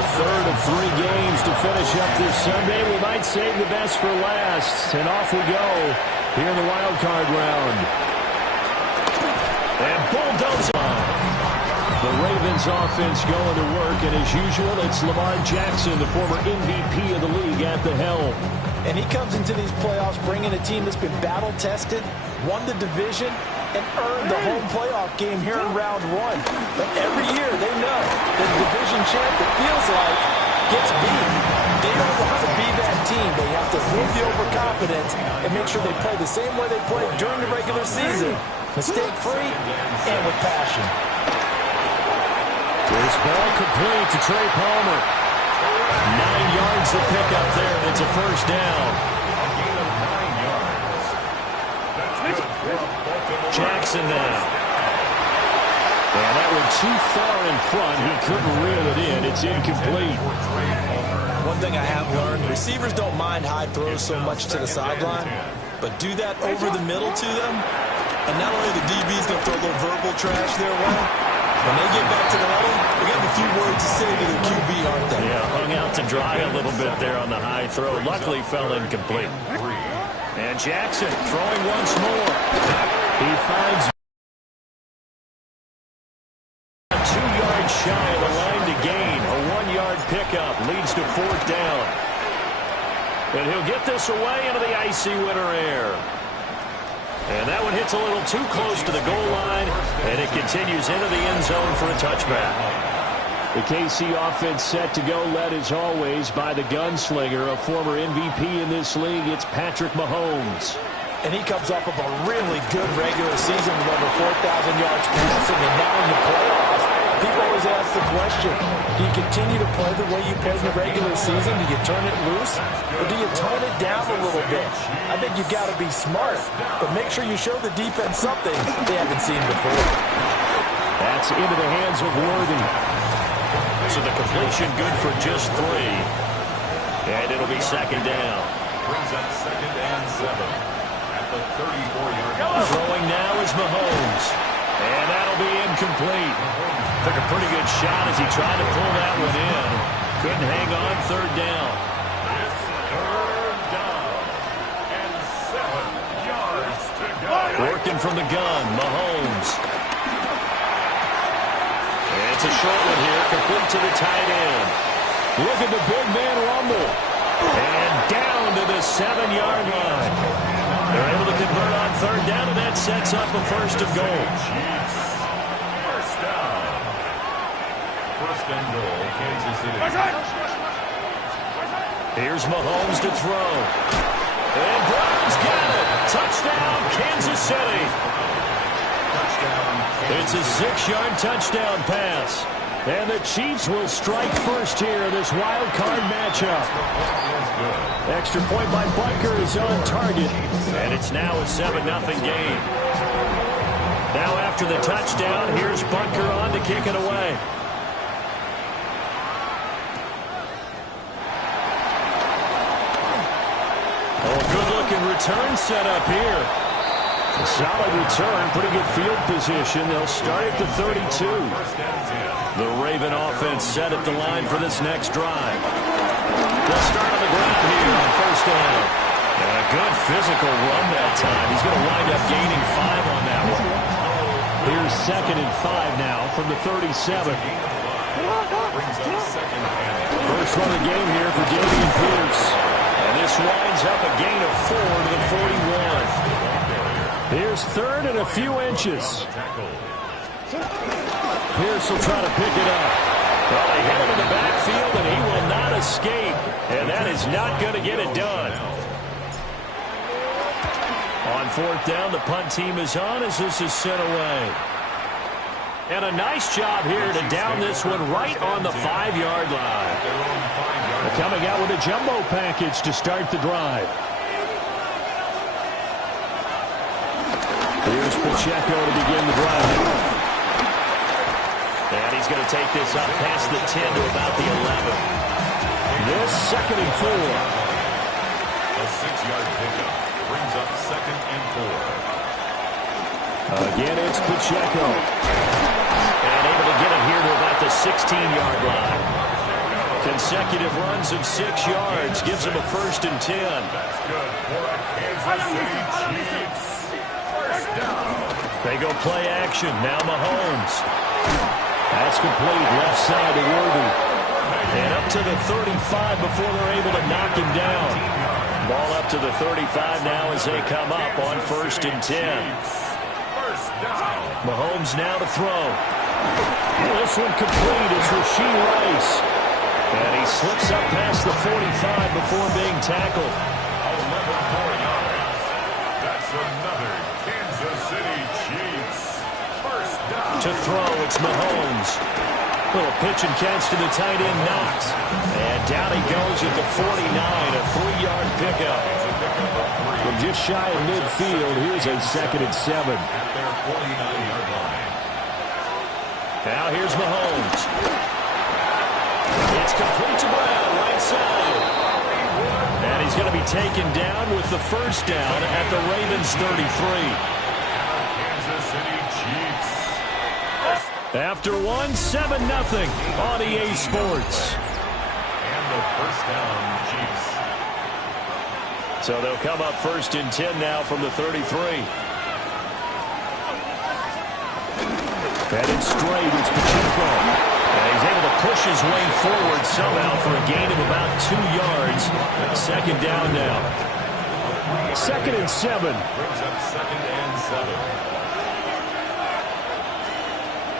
The third of 3 games to finish up this Sunday. We might save the best for last. And off we go here in the wild card round. And bulldozer. The Ravens offense going to work. And as usual, it's Lamar Jackson, the former MVP of the league, at the helm. And he comes into these playoffs bringing a team that's been battle-tested, won the division, and earned the home playoff game here in round 1. But every year they know that the division champ, it feels like, gets beat. They don't know how to be that team. They have to remove the overconfidence and make sure they play the same way they played during the regular season, mistake-free and with passion. This ball complete to Trey Palmer. 9 yards to pick up there, and it's a first down. Jackson now. And that went too far in front. He couldn't reel it in. It's incomplete. One thing I have learned, receivers don't mind high throws so much to the sideline, but do that over the middle to them, and not only the DB's going to throw a little verbal trash their way, when they get back to the huddle, they got a few words to say to their QB, aren't they? Yeah, hung out to dry a little bit there on the high throw. Luckily fell incomplete. And Jackson throwing once more. He finds 2 yards shy of the line to gain. A 1-yard pickup leads to 4th down. And he'll get this away into the icy winter air. And that one hits a little too close to the goal line, and it continues into the end zone for a touchback. The KC offense set to go, led as always by the gunslinger, a former MVP in this league. It's Patrick Mahomes. And he comes off of a really good regular season with over 4,000 yards passing, and now in the playoffs, people always ask the question, do you continue to play the way you played in the regular season? Do you turn it loose? Or do you tone it down a little bit? I think you've got to be smart, but make sure you show the defense something they haven't seen before. That's into the hands of Worthy. So the completion good for just 3. And it'll be 2nd down. Brings up 2nd and 7 at the 34-yard line. Throwing now is Mahomes. And that'll be incomplete. Took a pretty good shot as he tried to pull that one in. Couldn't hang on. 3rd down. It's 3rd down and 7 yards to go. Working from the gun, Mahomes. It's a short one here, complete to the tight end. Look at the big man rumble. And down to the 7-yard line. They're able to convert on 3rd down, and that sets up a 1st and goal. First down. 1st and goal, Kansas City. Here's Mahomes to throw. And Brown's got it. Touchdown, Kansas City. It's a 6-yard touchdown pass. And the Chiefs will strike first here in this wild card matchup. Extra point by Butker is on target. And it's now a 7-0 game. Now after the touchdown, here's Butker on to kick it away. Oh, good-looking return set up here. A solid return, pretty good field position. They'll start at the 32. The Raven offense set at the line for this next drive. They'll start on the ground here on 1st down. And a good physical run that time. He's going to wind up gaining 5 on that one. Here's 2nd and 5 now from the 37. First run of the game here for Dameon Pierce. And this winds up a gain of 4 to the 41. Here's 3rd and a few inches. Pierce will try to pick it up. Well, they hit him in the backfield, and he will not escape. And that is not going to get it done. On 4th down, the punt team is on as this is sent away. And a nice job here to down this one right on the 5-yard line. They're coming out with a jumbo package to start the drive. Here's Pacheco to begin the drive. And he's going to take this up past the 10 to about the 11. This 2nd and 4. A 6-yard pickup brings up 2nd and 4. Again, it's Pacheco. And able to get it here to about the 16-yard line. Consecutive runs of 6 yards gives him a 1st and 10. That's good for a Kansas City Chiefs. First down. They go play action. Now Mahomes. That's complete. Left side to Worthy. And up to the 35 before they're able to knock him down. Ball up to the 35 now as they come up on 1st and 10. Mahomes now to throw. This one complete. It's Rashee Rice. And he slips up past the 45 before being tackled. 11 more yards. That's another Kansas City Chiefs. First down. To throw, it's Mahomes. Little pitch and catch to the tight end, Knox. And down he goes at the 49, a 3-yard pickup. From just shy of midfield, here's a 2nd and 7. At their 49-yard line. Now here's Mahomes. It's complete to Brown, right side. And he's going to be taken down with the 1st down at the Ravens 33. Kansas City Chiefs. After 1, 7-0 on EA Sports. And the first down, Chiefs. So they'll come up 1st and 10 now from the 33. Headed straight, it's Pacheco. And he's able to push his way forward somehow for a gain of about 2 yards. 2nd down now. 2nd and 7. Brings up 2nd and 7.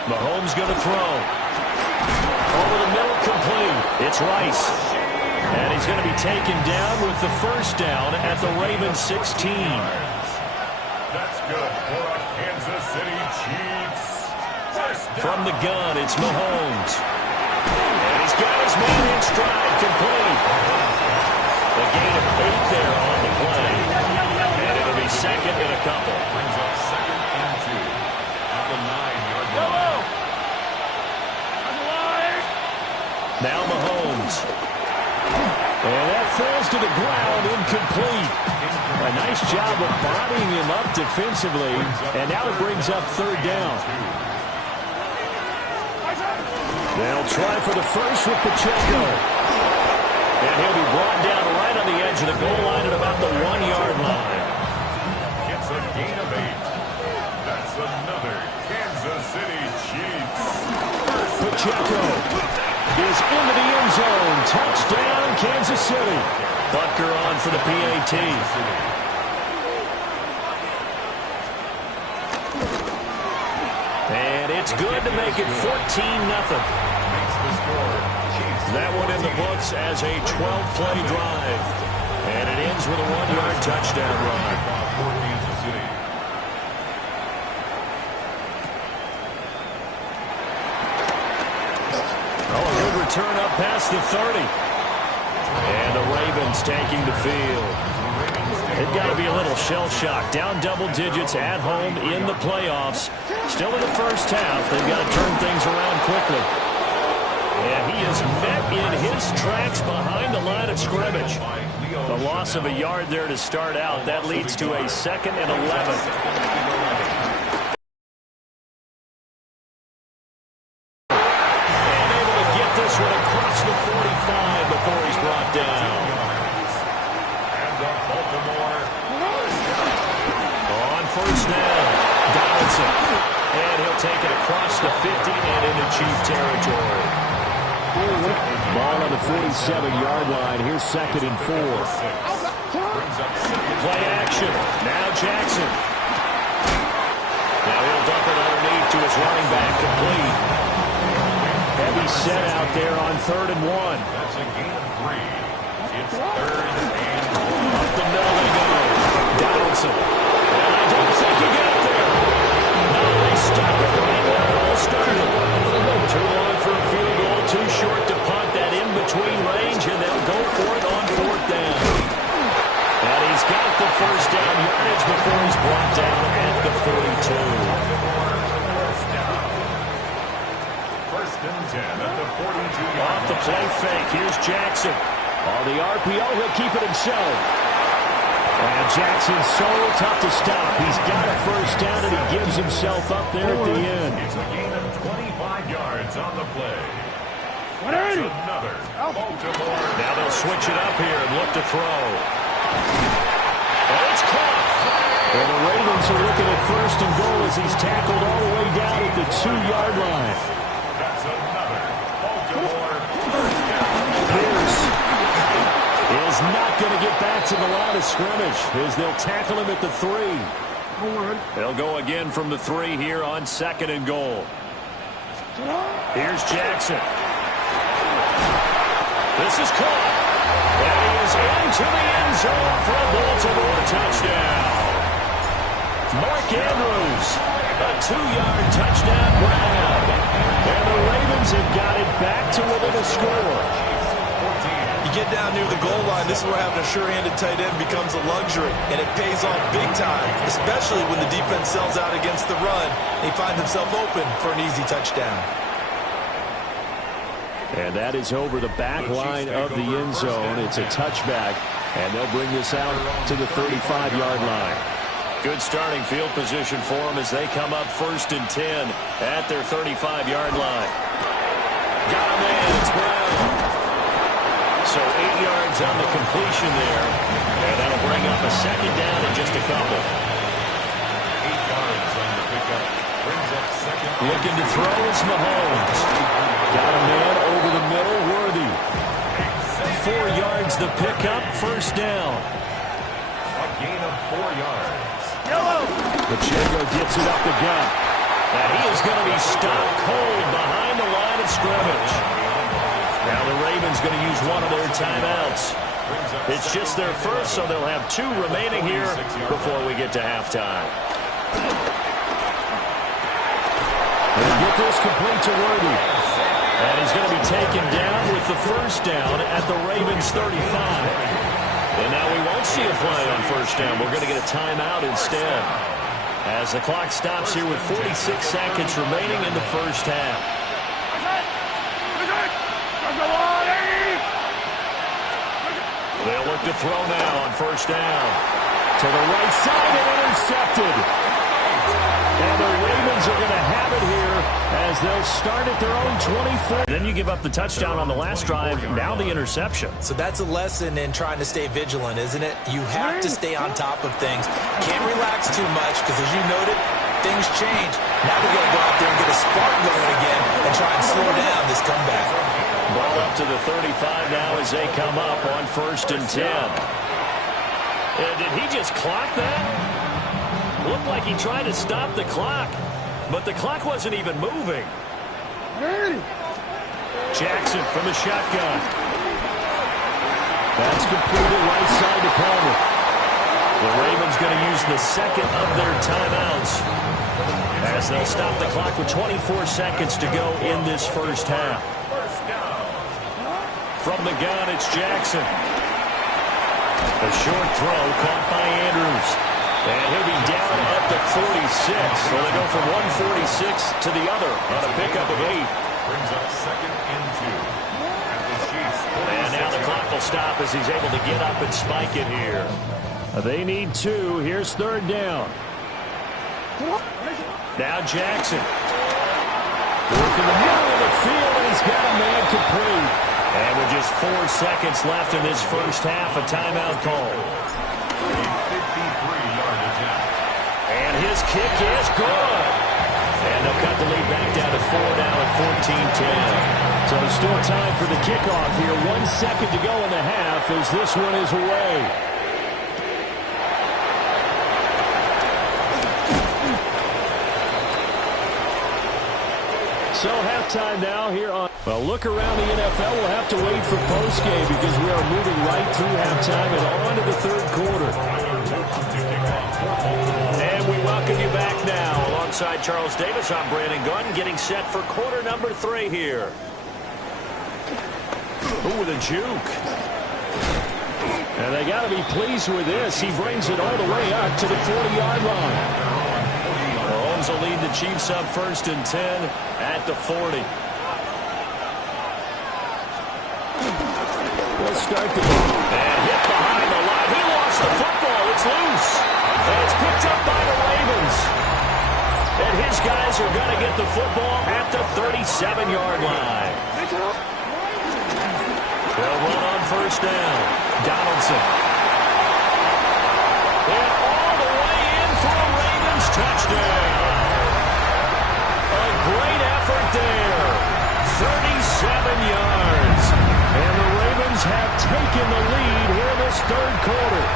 Mahomes going to throw. Over the middle, complete. It's Rice. And he's going to be taken down with the 1st down at the Ravens 16. That's good for a Kansas City Chiefs. From the gun, it's Mahomes. And he's got his man in stride, complete. A gain of 8 there on the play. And it'll be 2nd and a couple. Brings up 2nd and 2 at the 9-yard line. Now Mahomes. And that falls to the ground, incomplete. A nice job of bodying him up defensively. And now it brings up 3rd down. They'll try for the 1st with Pacheco. And he'll be brought down right on the edge of the goal line at about the 1-yard line. It's a gain of 8. That's another Kansas City Chiefs. Pacheco is into the end zone. Touchdown, Kansas City. Butker on for the PAT. And it's good to make it 14-0. That one in the books as a 12-play drive. And it ends with a 1-yard touchdown run. For Kansas City. Oh, a good return up past the 30. And the Ravens taking the field. They've got to be a little shell-shocked. Down double digits at home in the playoffs. Still in the 1st half. They've got to turn things around quickly. And he is met in his tracks behind the line of scrimmage. The loss of a yard there to start out. That leads to a 2nd and 11. Across the 45 before he's brought down. And the Baltimore on 1st down, Donaldson. And he'll take it across the 50 and into Chief territory. Ball on the 47-yard line. Here's 2nd and 4. Play action. Now Jackson. Now he'll dump it underneath to his running back, complete. Heavy set out there on 3rd and 1. That's a gain of 3. It's 3rd and 1. Up the middle they go. Donaldson. And I don't think he got there. No, they stop it right where it all started. Too long for a field goal, too short to punt. That in between range, and they'll go for it on 4th down. And he's got the 1st down yardage before he's brought down at the 42. At the 42. Off the play fake. Here's Jackson. On the RPO, he'll keep it himself. And Jackson's so tough to stop. He's got a 1st down, and he gives himself up there at the end. It's a gain of 25 yards on the play. That's another Baltimore. Now they'll switch it up here and look to throw. And it's caught. And the Ravens are looking at first and goal as he's tackled all the way down at the 2-yard line. That's another Baltimore first down. Pierce is not going to get back to the line of scrimmage as they'll tackle him at the 3. They'll go again from the 3 here on 2nd and goal. Here's Jackson. This is caught. And he is into the end zone for a Baltimore touchdown. Mark Andrews, a 2-yard touchdown grab. And the Ravens have got it back to within a score. You get down near the goal line, this is where having a sure-handed tight end becomes a luxury, and it pays off big time, especially when the defense sells out against the run. They find themselves open for an easy touchdown. And that is over the back line of the end zone. It's a touchback, and they'll bring this out to the 35-yard line. Good starting field position for them as they come up 1st and 10 at their 35-yard line. Got him in. It's Brown. So 8 yards on the completion there, and that'll bring up a 2nd down in just a couple. 8 yards on the pickup. Brings up 2nd. Looking to throw is Mahomes. Got a man over the middle, Worthy. 4 yards the pickup, 1st down. A gain of 4 yards. Pacheco gets it up the gut. And he is going to be stopped cold behind the line of scrimmage. Now the Ravens going to use one of their timeouts. It's just their first, so they'll have 2 remaining here before we get to halftime. They'll get this complete to Worthy. And he's going to be taken down with the 1st down at the Ravens 35. And now we won't see a play on 1st down. We're going to get a timeout instead. As the clock stops here with 46 seconds remaining in the 1st half. They'll look to throw now on 1st down. To the right side and intercepted. And the Ravens are going to have it here as they'll start at their own 24. Then you give up the touchdown on the last drive, now the interception. So that's a lesson in trying to stay vigilant, isn't it? You have to stay on top of things. Can't relax too much because, as you noted, things change. Now we got to go out there and get a spark going again and try and slow down this comeback. Ball up to the 35 now as they come up on 1st and 10. Did he just clock that? Looked like he tried to stop the clock, but the clock wasn't even moving. Jackson from the shotgun. That's completed right side to Palmer. The Ravens going to use the 2nd of their timeouts as they'll stop the clock with 24 seconds to go in this 1st half. From the gun, it's Jackson. A short throw caught by Andrews. And he'll be down at the 46. So they go from 146 to the other on a pickup of 8. Brings up 2nd and 2. And the Chiefs. And now the clock will stop as he's able to get up and spike it here. They need 2. Here's 3rd down. Now Jackson. Working the middle of the field, and he's got a man complete. And with just 4 seconds left in this 1st half, a timeout call. And his kick is good. And they'll cut the lead back down to 4 now at 14-10. So still time for the kickoff here. 1 second to go in the half as this one is away. So halftime now here on... Well, look around the NFL. We'll have to wait for postgame because we are moving right through halftime and on to the 3rd quarter. And we welcome you back now. Alongside Charles Davis, I'm Brandon Gordon, getting set for quarter number 3 here. Ooh, the juke. And they got to be pleased with this. He brings it all the way up to the 40-yard line. Mahomes will lead the Chiefs up 1st and 10 at the 40. Let's start the game. And hit behind the line. He lost the football. It's loose. And it's picked up by the Ravens. And his guys are going to get the football at the 37-yard line. first down. Donaldson. And all the way in for a Ravens touchdown. A great effort there. 37 yards. And the Ravens have taken the lead here in this third quarter.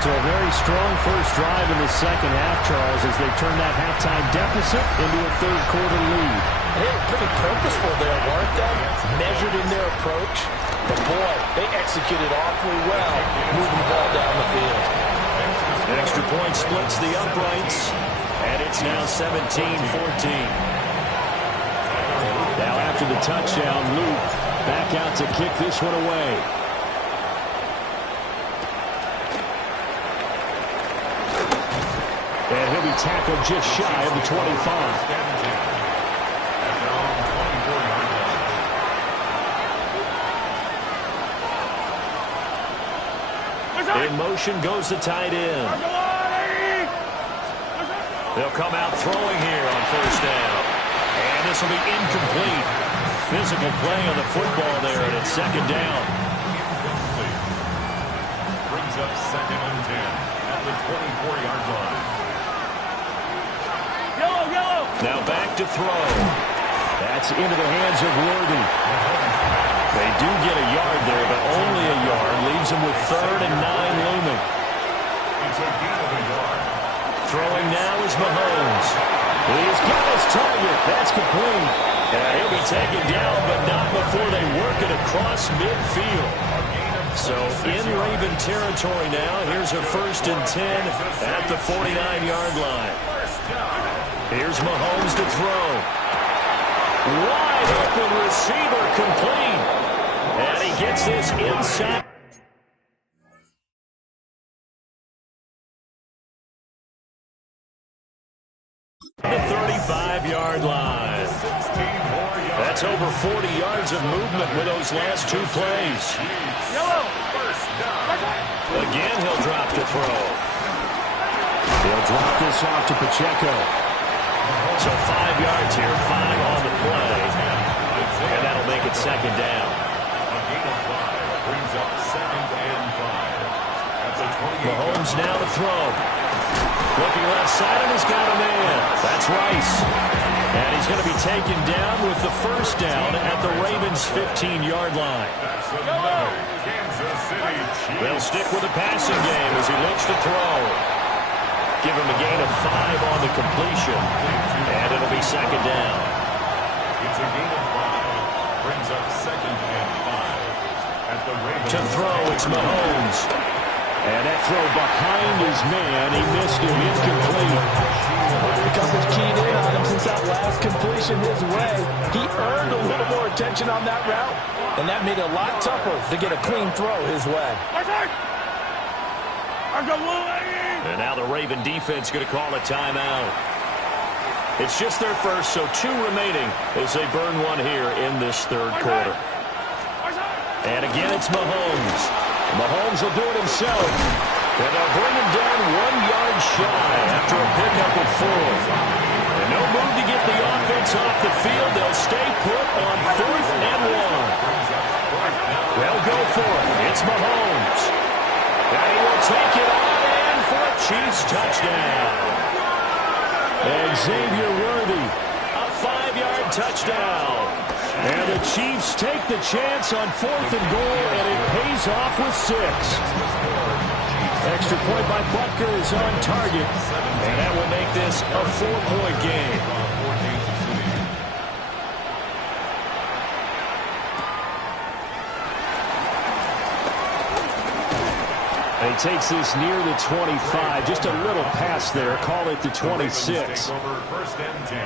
So a very strong first drive in the second half, Charles, as they turn that halftime deficit into a third quarter lead. They were pretty purposeful there, weren't they? Measured in their approach. But boy, they executed awfully well, moving the ball down the field. An extra point splits the uprights, and it's now 17-14. Now after the touchdown, Luke back out to kick this one away. And he'll be tackled just shy of the 25. In motion goes the tight end. They'll come out throwing here on first down. And this will be incomplete. Physical play on the football there, and it's second down. Brings up 2nd and 10 at the 24-yard line. Now back to throw. That's into the hands of Worthy. They do get a yard there, but only a yard. Leaves them with 3rd and 9 looming. It's a gain of a yard. Throwing now is Mahomes. He's got his target. That's complete. And he'll be taken down, but not before they work it across midfield. So in Raven territory now. Here's a 1st and 10 at the 49-yard line. Here's Mahomes to throw. Wide open receiver complete. And he gets this inside. The 35-yard line. That's over 40 yards of movement with those last 2 plays. Again, he'll drop to throw. He'll drop this off to Pacheco. So 5 yards here, 5 on the play. And that'll make it second down. A gain of 5 brings up 2nd and 5 at the 28. Mahomes now to throw. Looking left side, and he's got a man. That's Rice. And he's going to be taken down with the first down at the Ravens' 15-yard line. That's another Kansas City Chiefs. They'll stick with the passing game as he looks to throw. Give him a gain of 5 on the completion. And it'll be second down. It's a gain of 5. Brings up 2nd and 5 at the Ravens. To throw, it's Mahomes. And that throw behind his man, he missed him, incomplete. Because it's keyed in on him since that last completion his way. He earned a little more attention on that route, and that made it a lot tougher to get a clean throw his way. And now the Raven defense going to call a timeout. It's just their first, so 2 remaining as they burn one here in this third quarter. And again, it's Mahomes. Mahomes will do it himself. And they'll bring him down 1 yard shy after a pickup of 4. And no move to get the offense off the field. They'll stay put on 4th and 1. They'll go for it. It's Mahomes. And he will take it on in for a Chiefs touchdown. And Xavier Worthy, a 5-yard touchdown. And the Chiefs take the chance on 4th and goal, and it pays off with 6. Extra point by Butker is on target, and that will make this a 4-point game. And he takes this near the 25. Just a little pass there. Call it the 26.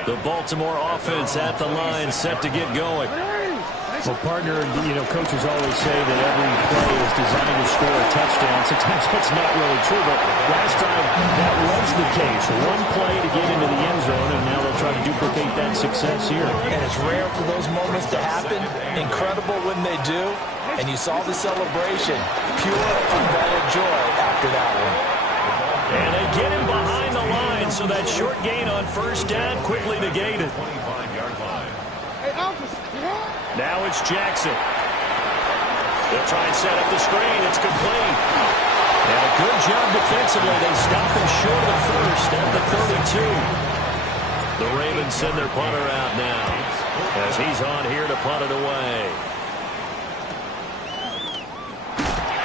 The Baltimore offense at the line, set to get going. Well, partner, coaches always say that every play is designed to score a touchdown. Sometimes that's not really true, but last time that was the case. 1 play to get into the end zone, and now they'll try to duplicate that success here. And it's rare for those moments to happen. Incredible when they do. And you saw the celebration. Pure, unbounded joy after that one. And they get him behind the line, so that short gain on first down quickly negated. 25-yard line. Now it's Jackson. They'll try and set up the screen. It's complete. And a good job defensively. They stop him short of the first at the 32. The Ravens send their punter out now as he's on here to punt it away.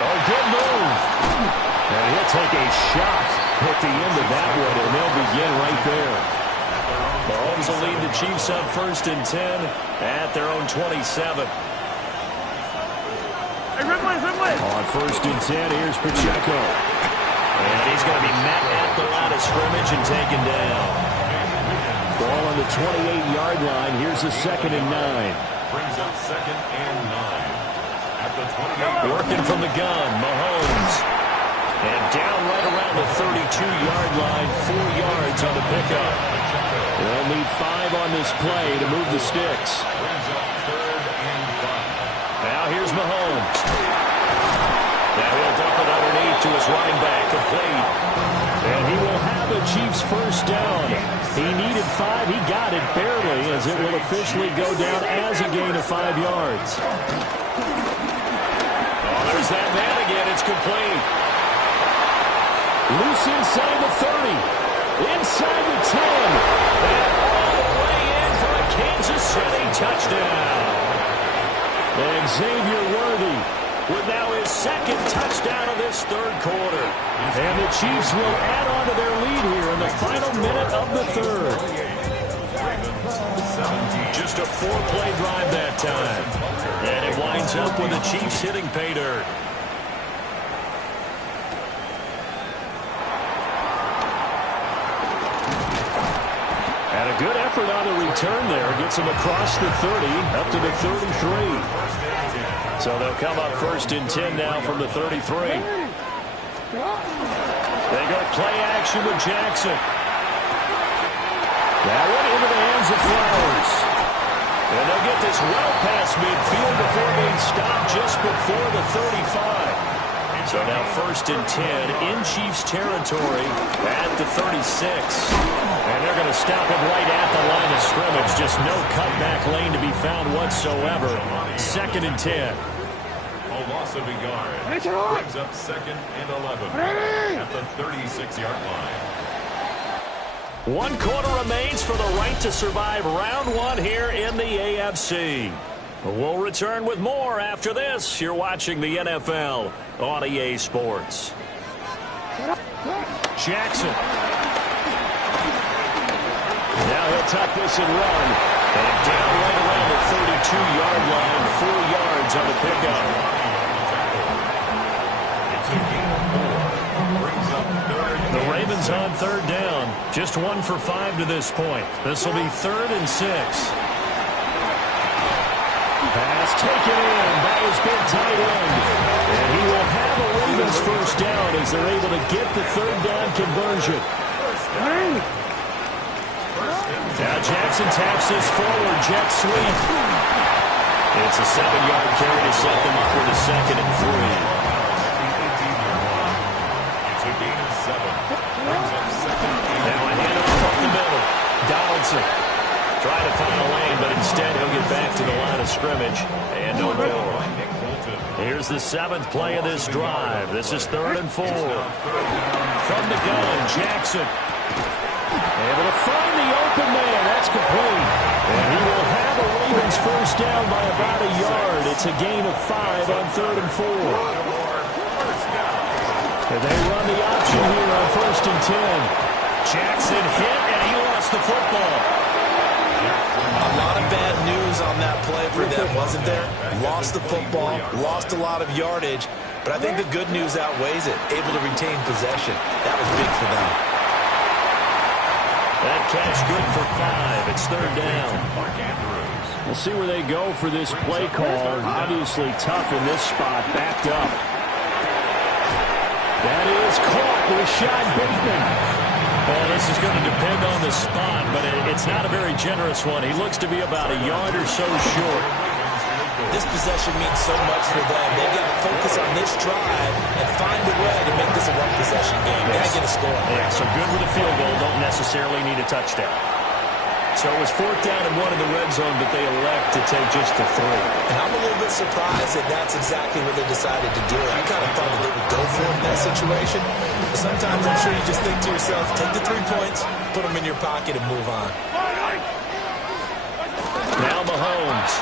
Oh, good move. And he'll take a shot at the end of that one, and they'll begin right there. Mahomes will lead the Chiefs up 1st and 10 at their own 27. On 1st and 10, here's Pacheco. And he's going to be met at the line of scrimmage and taken down. Ball on the 28-yard line. Here's a 2nd and 9. Brings up 2nd and 9. At the 28. Working from the gun, Mahomes. And down right around the 32-yard line, 4 yards on the pickup. They'll need 5 on this play to move the sticks. Brings up 3rd and 5. Now here's Mahomes. Now he'll dump it underneath to his running back, complete. And he will have a Chiefs first down. He needed 5. He got it barely, as it will officially go down as a gain of 5 yards. Oh, there's that man again. It's complete. Loose inside the 30. Inside the 10. And all the way in for a Kansas City touchdown. And Xavier Worthy with now his 2nd touchdown of this 3rd quarter. And the Chiefs will add on to their lead here in the final minute of the 3rd. Just a 4-play drive that time. And it winds up with the Chiefs hitting pay dirt. And a good effort on the return there. Gets him across the 30, up to the 33. So they'll come up 1st and 10 now from the 33. They go play action with Jackson. That one into the hands of Flowers. And they'll get this well past midfield before being stopped just before the 35. So now 1st and 10 in Chiefs territory at the 36. And they're going to stop him right at the line of scrimmage. Just no cutback lane to be found whatsoever. 2nd and 10. A loss of a yard. Brings up 2nd and 11 at the 36-yard line. 1 quarter remains for the right to survive round 1 here in the AFC. We'll return with more after this. You're watching the NFL on EA Sports. Jackson. Now he'll tuck this and run. And down right around the 32-yard line, 4 yards on the pickup. It's a gain of 4. Brings up 3rd. The Ravens on 3rd down. Just 1 for 5 to this point. This will be 3rd and 6. Pass taken in by his big tight end. And he will have a Ravens first down as they're able to get the 3rd down conversion. Now Jackson taps this forward, jet sweep. It's a 7-yard carry to set them up with a 2nd and 3. It's a gain of 7. Brings up 2nd. Now a handoff up the middle. Donaldson trying to find a lane, but instead he'll get back to the line of scrimmage. And no more. Here's the 7th play of this drive. This is 3rd and 4. From the gun, Jackson. Able to find the open man. That's complete. And he will have a Ravens first down by about a yard. It's a gain of 5 on 3rd and 4. And they run the option here on 1st and 10. Jackson hit, and he lost the football. A lot of bad news on that play for them, wasn't there? Lost the football, lost a lot of yardage, but I think the good news outweighs it. Able to retain possession. That was big for them. That catch good for 5. It's 3rd down. We'll see where they go for this play call. Obviously tough in this spot, backed up. That is caught. Rashad Bateman. Well, this is going to depend on the spot, but it's not a very generous one. He looks to be about a yard or so short. This possession means so much for them. They've got to focus on this drive and find a way to make this a one-possession game. They got to get a score. Yeah, so good with a field goal. Don't necessarily need a touchdown. So it was 4th down and 1 in the red zone, but they elect to take just the 3. And I'm a little bit surprised that that's exactly what they decided to do. I kind of thought that they would go for it in that situation. But sometimes I'm sure you just think to yourself, take the 3 points, put them in your pocket, and move on. Now Mahomes.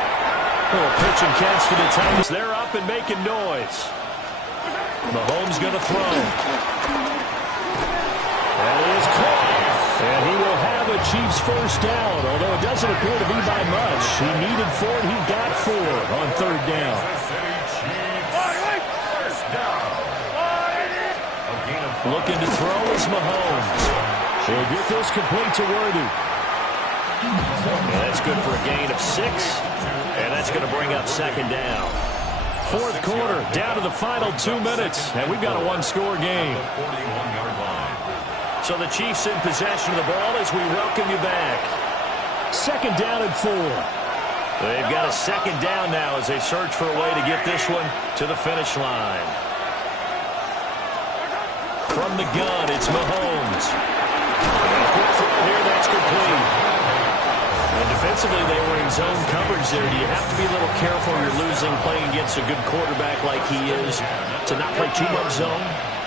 Little pitch and catch to the Titans. They're up and making noise. Mahomes going to throw. That is caught. And he will have a Chiefs first down, although it doesn't appear to be by much. He needed 4, and he got 4 on 3rd down. Looking to throw is Mahomes. He'll get this complete to Worthy. And that's good for a gain of 6. And that's going to bring up 2nd down. 4th quarter, down to the final 2 minutes. And we've got a 1-score game. So the Chiefs in possession of the ball as we welcome you back. 2nd down and 4. They've got a 2nd down now as they search for a way to get this one to the finish line. From the gun, it's Mahomes. And a quick throw here, that's complete. And defensively, they were in zone coverage there. Do you have to be a little careful when you're losing, playing against a good quarterback like he is, to not play too much zone?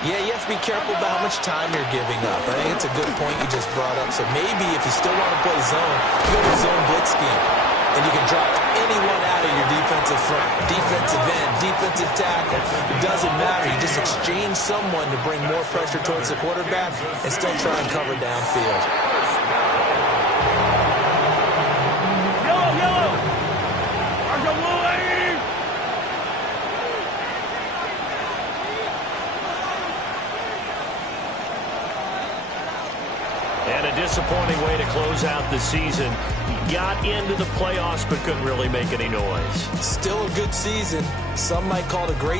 Yeah, you have to be careful about how much time you're giving up. I think it's a good point you just brought up. So maybe if you still want to play zone, go to zone blitz scheme. And you can drop anyone out of your defensive front, defensive end, defensive tackle. It doesn't matter. You just exchange someone to bring more pressure towards the quarterback and still try and cover downfield. And a disappointing way to close out the season. Got into the playoffs but couldn't really make any noise. Still a good season. Some might call it a great